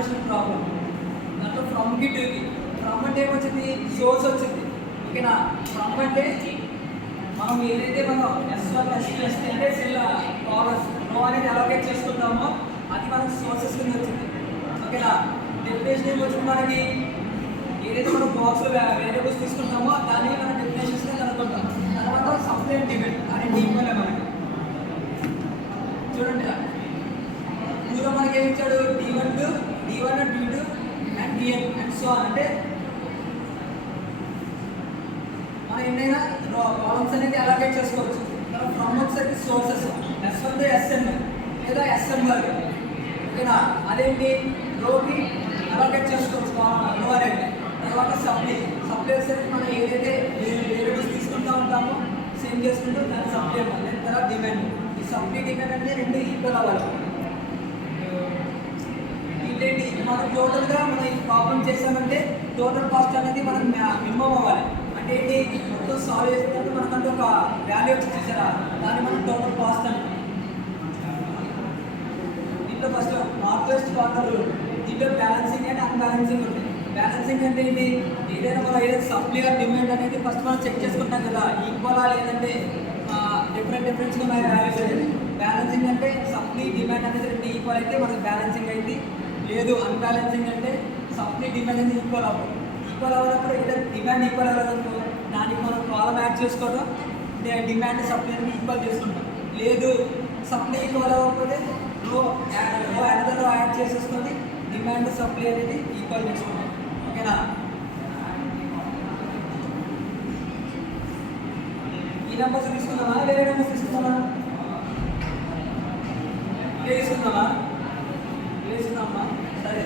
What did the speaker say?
Saturation problem. దాంట్లో ఫ్రమ్కి Tuki, from అంటే ఏమొచ్చింది, సోర్స్ వచ్చింది. ఓకేనా, ఫ్రమ్ అంటే మనం ఏదైతే మనం S1 S2 S3 అంటే సెల్ పవర్స్ రో అనేది అలొకేట్ చేసుకుంటామో అది మనకు సోర్సెస్ కింద వచ్చింది. ఓకేనా, డెఫినేషన్ ఏమొచ్చింది మనకి, ఏదైతే మనం బాక్స్ వేరియబుల్స్ తీసుకుంటామో దాన్ని మనం డెఫినేషన్స్ కింద అనుకుంటాం. తర్వాత సప్లై అండ్ డిమాండ్ అనేది ఈక్వల్ మనకి. చూడండి ఇందులో మనకి ఏమి ఇచ్చాడు, D1 D2 and Dn and so అంటే మనం ఎన్నైనా కాలమ్స్ అనేది అలొకేట్ చేసుకోవచ్చు. మనం ఫ్రమ్ వచ్చేసరికి సోర్సెస్ S1 తో Sn లేదా Sn వరకు. ఓకేనా, అదేంటి రోకి అలొకేట్ చేసుకోవచ్చు రో అనేది. తర్వాత సప్లై వచ్చేసరికి మనం ఏదైతే వేరియబుల్స్ తీసుకుంటూ ఉంటామో సేమ్ చేసుకుంటూ దాన్ని సప్లై అవ్వాలి. తర్వాత డిమాండ్, ఈ సప్లై డిమాండ్ అనేది రెండు ఈక్వల్ అవ్వాలి. ఏంటి మనం టోటల్గా మనం ఈ ప్రాబ్లం చేసామంటే టోటల్ కాస్ట్ అనేది మనం మినిమం అవ్వాలి. అంటే ఏంటి, మొత్తం సాల్వ్ చేసినట్టు మనకంటే ఒక వాల్యూ వచ్చి చూసారా, దాన్ని మనం టోటల్ కాస్ట్ అంటాం. దీంట్లో ఫస్ట్ నార్త్ వెస్ట్ కార్నర్, దీంట్లో బ్యాలెన్సింగ్ అండ్ అన్బ్యాలెన్సింగ్ ఉంటుంది. బ్యాలెన్సింగ్ అంటే ఏంటి, ఏదైనా మనం ఏదైతే సప్లై ఆర్ డిమాండ్ అనేది ఫస్ట్ మనం చెక్ చేసుకుంటాం కదా, ఈక్వలా లేదంటే డిఫరెన్స్గా మన వాల్యూస్ అనేది. బ్యాలెన్సింగ్ అంటే సప్లై డిమాండ్ అనేది రెండు ఈక్వల్ అయితే మనకి బ్యాలెన్సింగ్ అయింది. లేదు అన్బ్యాలెన్సింగ్ అంటే సప్లై డిమాండ్ అనేది ఈక్వల్ అవ్వదు. ఈక్వల్ అవ్వనప్పుడు ఏదైతే డిమాండ్ ఈక్వల్ అవ్వదు దానికి మనం కాలం యాడ్ చేసుకోవడం, డిమాండ్ సప్లై అనేది ఈక్వల్ చేసుకుంటాం. లేదు సప్లై ఈక్వల్ అవ్వకపోతే రో అనదర్ రో యాడ్ చేసేసుకొని డిమాండ్ సప్లై అనేది ఈక్వల్ చేసుకుంటాం. ఓకేనా, ఈ నెంబర్స్ తీసుకుందామా వేరే నెంబర్స్ తీసుకుందామా, తీసుకుందామా సరే.